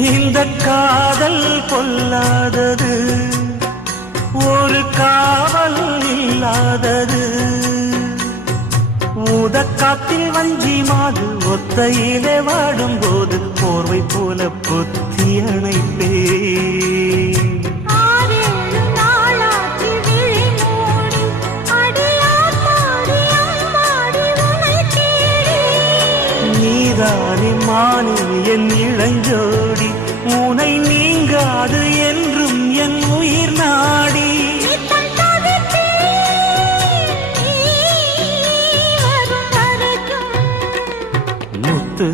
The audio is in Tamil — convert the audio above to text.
இந்த காதல் பொல்லாதது, ஒரு காவல் இல்லாதது. ஊதக்காத்தில் வஞ்சி மாது ஒத்தையிலே வாடும் போது போர்வை போல புத்தி அணைப்பே. நீதானே மானே என் இளஞ்சோடி, உனை நீங்காது என்றும் என் உயிர் நாடி. முத்து